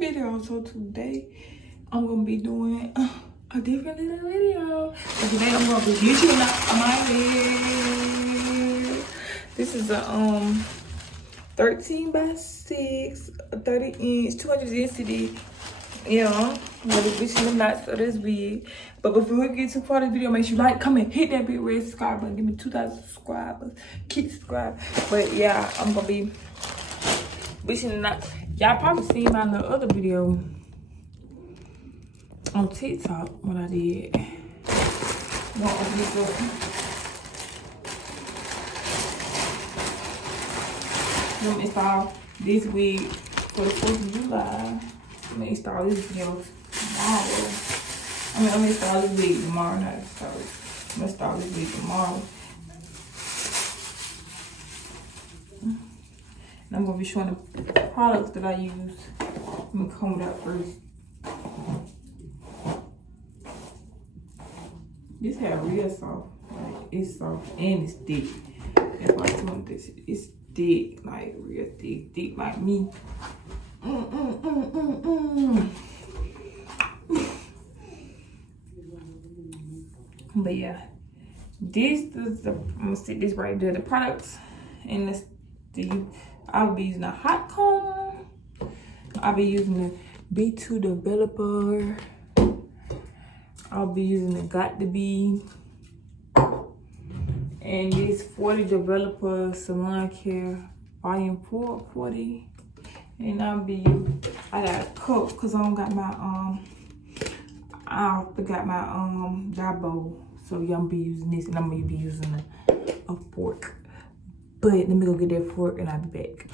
video. So today I'm gonna be doing a different little video. And today I'm gonna be bleaching out my hair. This is a 13 by 6, a 30 inch, 200 density. Yeah, I'm gonna be bleaching the knots of this wig. But before we get too far in the video, make sure you like, comment, hit that big red subscribe button. Give me 2,000 subscribers. Keep subscribing. But yeah, I'm gonna be bleaching the knots. Y'all probably seen my little other video on TikTok what I did. I'm gonna open this up. I'm gonna install this wig for the 4th of July. I'm gonna install this video tomorrow. I'm gonna install this wig tomorrow, not install it. I'm gonna install this wig tomorrow. And I'm gonna be showing the products that I use. Let me comb it out first. This hair real soft. Like, it's soft and it's thick. That's why I told this. It's thick, like real thick like me. But yeah, this is the, I'm gonna stick this right there. The products and this, I'll be using a hot comb. I'll be using the B2 developer. I'll be using the Got to Be. And this 40 developer salon care volume 440. And I got a cup because I don't got my I forgot my job bowl. So yeah, I'm gonna be using this and I'm gonna be using a fork. But let me go get that fork and I'll be back.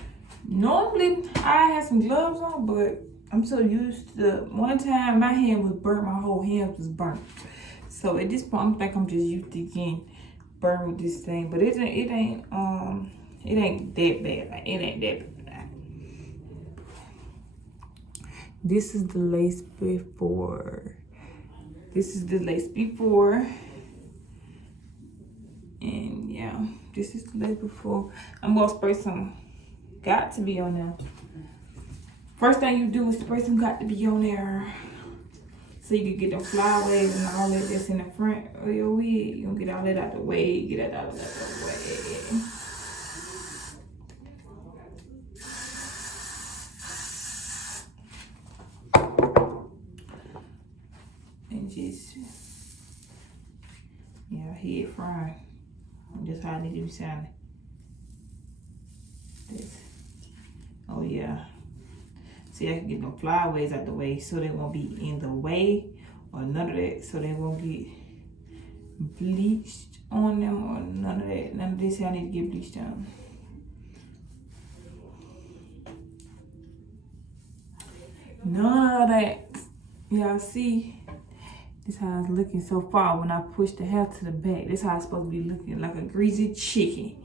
Normally I have some gloves on, but I'm so used to, one time my hand was burnt, my whole hand was burnt. So at this point I think I'm just used to getting burned with this thing. But it ain't that bad. Like, it ain't that bad. This is the lace before. This is the lace before. And yeah, this is the lace before. I'm gonna spray some Got to Be on there. First thing you do is spray some Got to Be on there. So you can get them flyaways and all that that's in the front of your wig. You gonna get all that out the way. Get that out of the way. And just, yeah, head frying. That's how I need to be sounding. This. Oh yeah. See, I can get them flyaways out the way so they won't be in the way or none of that. So they won't get bleached on them or none of that. None of this I need to get bleached on. None of that. Y'all see? This is how it's looking so far when I push the hair to the back. This is how it's supposed to be looking, like a greasy chicken.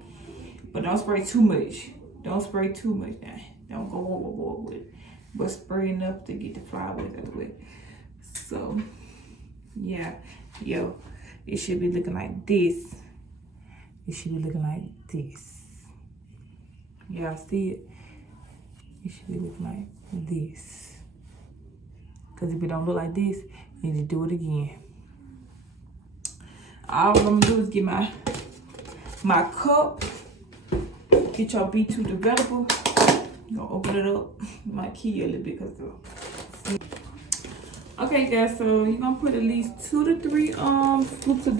But don't spray too much. Don't spray too much now. Don't go overboard with it. But spray enough to get the flyaways out of the way. So, yeah. Yo, it should be looking like this. It should be looking like this. Y'all see it? It should be looking like this. Because if it don't look like this, you need to do it again. All I'm gonna do is get my cup. Get your B2 developer. I'm gonna open it up. Might kill you a little bit because okay guys, so you're gonna put at least 2 to 3 scoops of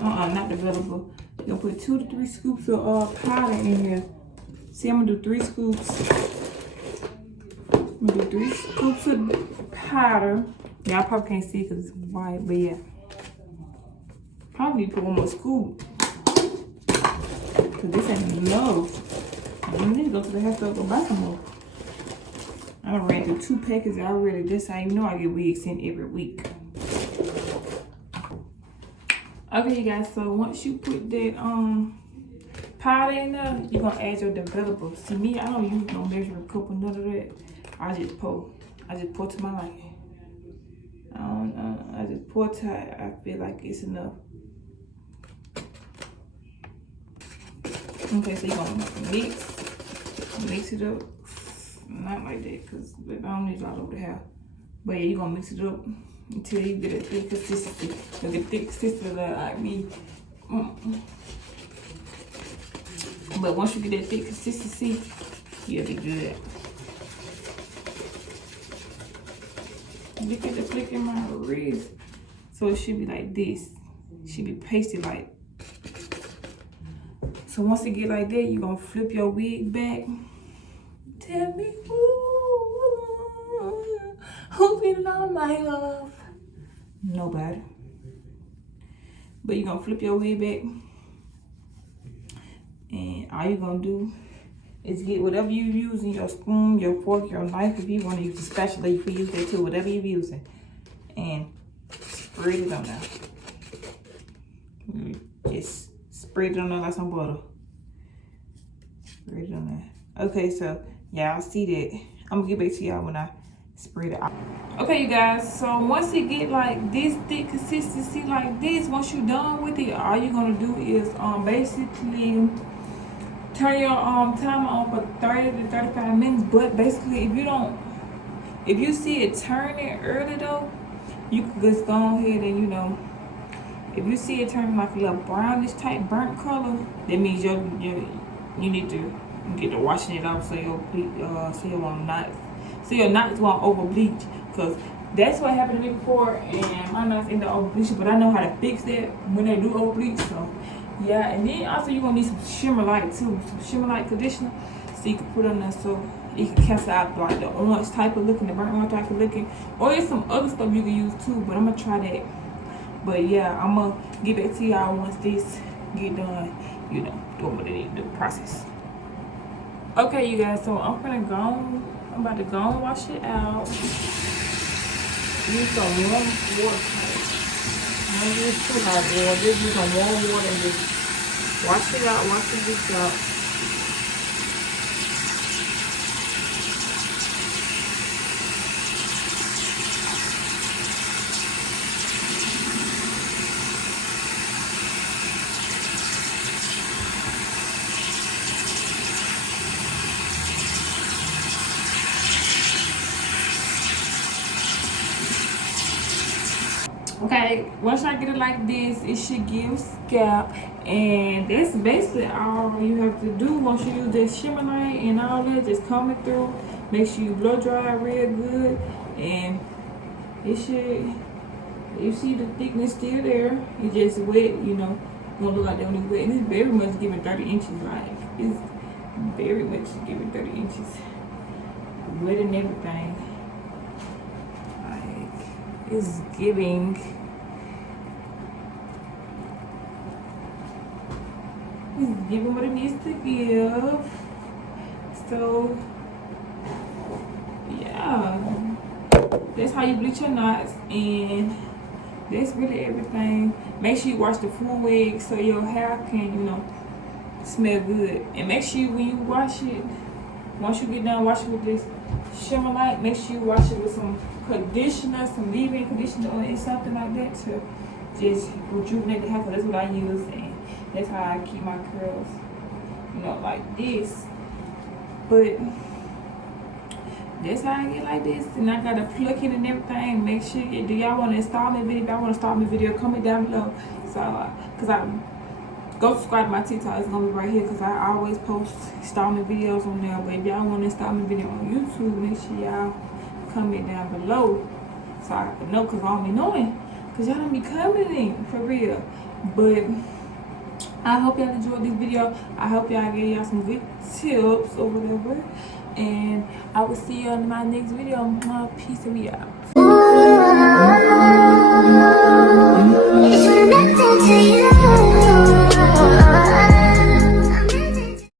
not developer. You're gonna put 2 to 3 scoops of powder in here. See, I'm gonna do 3 scoops. I'm gonna do 3 scoops of powder. Y'all probably can't see because it's white, but yeah. Probably need to put 1 more scoop. Cause this ain't enough. I need to go to the hair store and go buy some more. I done ran through 2 packets already. That's how you know I get wigs in every week. Okay, you guys. So once you put that powder in there, you're gonna add your developer. See me, I don't use no measuring cup or none of that. I just pour. I just pour to my liking. I just pour till I feel like it's enough. Okay, so you're gonna mix it up. Not like that, because I don't need it all over the hair. But yeah, you're gonna mix it up until you get a thick consistency. Look at thick consistency like me. But once you get that thick consistency, you'll be good. Look at the flick in my wrist. So it should be like this. It should be pasted like. So once it get like that, you're gonna flip your wig back. Tell me who's getting all my love? Nobody. But you're gonna flip your wig back. And all you're gonna do is get whatever you're using, your spoon, your fork, your knife. If you want to use a spatula, you can use that too, whatever you're using. And spread it on there. Just spread it on there like some butter. Spread it on there. Okay, so y'all see that. I'm gonna get back to y'all when I spread it out. Okay, you guys, so once it get like this thick consistency like this, once you're done with it, all you're gonna do is basically turn your timer on for 30 to 35 minutes. But basically, if you see it turning early though, you can just go ahead and, you know, if you see it turning like a little brownish type burnt color, that means you need to get to washing it off so your knots won't over bleach. Cause that's what happened to me before, and my knots ended up over bleaching. But I know how to fix that when they do over bleach. So yeah, and then also you're gonna need some shimmer light too, some shimmer light conditioner, so you can put on there so it can cancel out like the orange type of looking, the burnt orange type of looking, or there's some other stuff you can use too. But I'm gonna try that. But yeah, I'm gonna get back to y'all once this get done, you know, doing what they need to do, process. Okay, you guys, so I'm about to go and wash it out. Use some warm water. Don't use too hot water. Just use some warm water and just wash it out, wash the dish out. Okay, once I get it like this, it should give scalp, and that's basically all you have to do. Once you use that shimmer light and all that, just comb it through. Make sure you blow dry it real good, and it should. You see the thickness still there. It's just wet, you know. Won't look like they only wet, and it's very much giving 30 inches. Like it's very much giving 30 inches, wet and everything. Is giving what it needs to give. So yeah, that's how you bleach your knots, and that's really everything. Make sure you wash the full wig so your hair can, you know, smell good. And make sure when you wash it, once you get done washing with this shimmer light, make sure you wash it with some conditioner, some leave-in conditioner or something like that to just rejuvenate the hair. Cause that's what I use, and that's how I keep my curls, you know, like this. But that's how I get like this, and I gotta pluck it and everything. Make sure, do y'all want to install me video? If y'all want to install me video, comment down below. So, cause I go subscribe to my TikTok. It's gonna be right here, cause I always post installment videos on there. But if y'all want to installment video on YouTube, make sure y'all comment down below so I can know, cause I don't be knowing, cause y'all don't be commenting for real. But I hope y'all enjoyed this video. I hope y'all gave y'all some good tips or whatever, and I will see you on my next video. Peace, and we out. It's connected to you.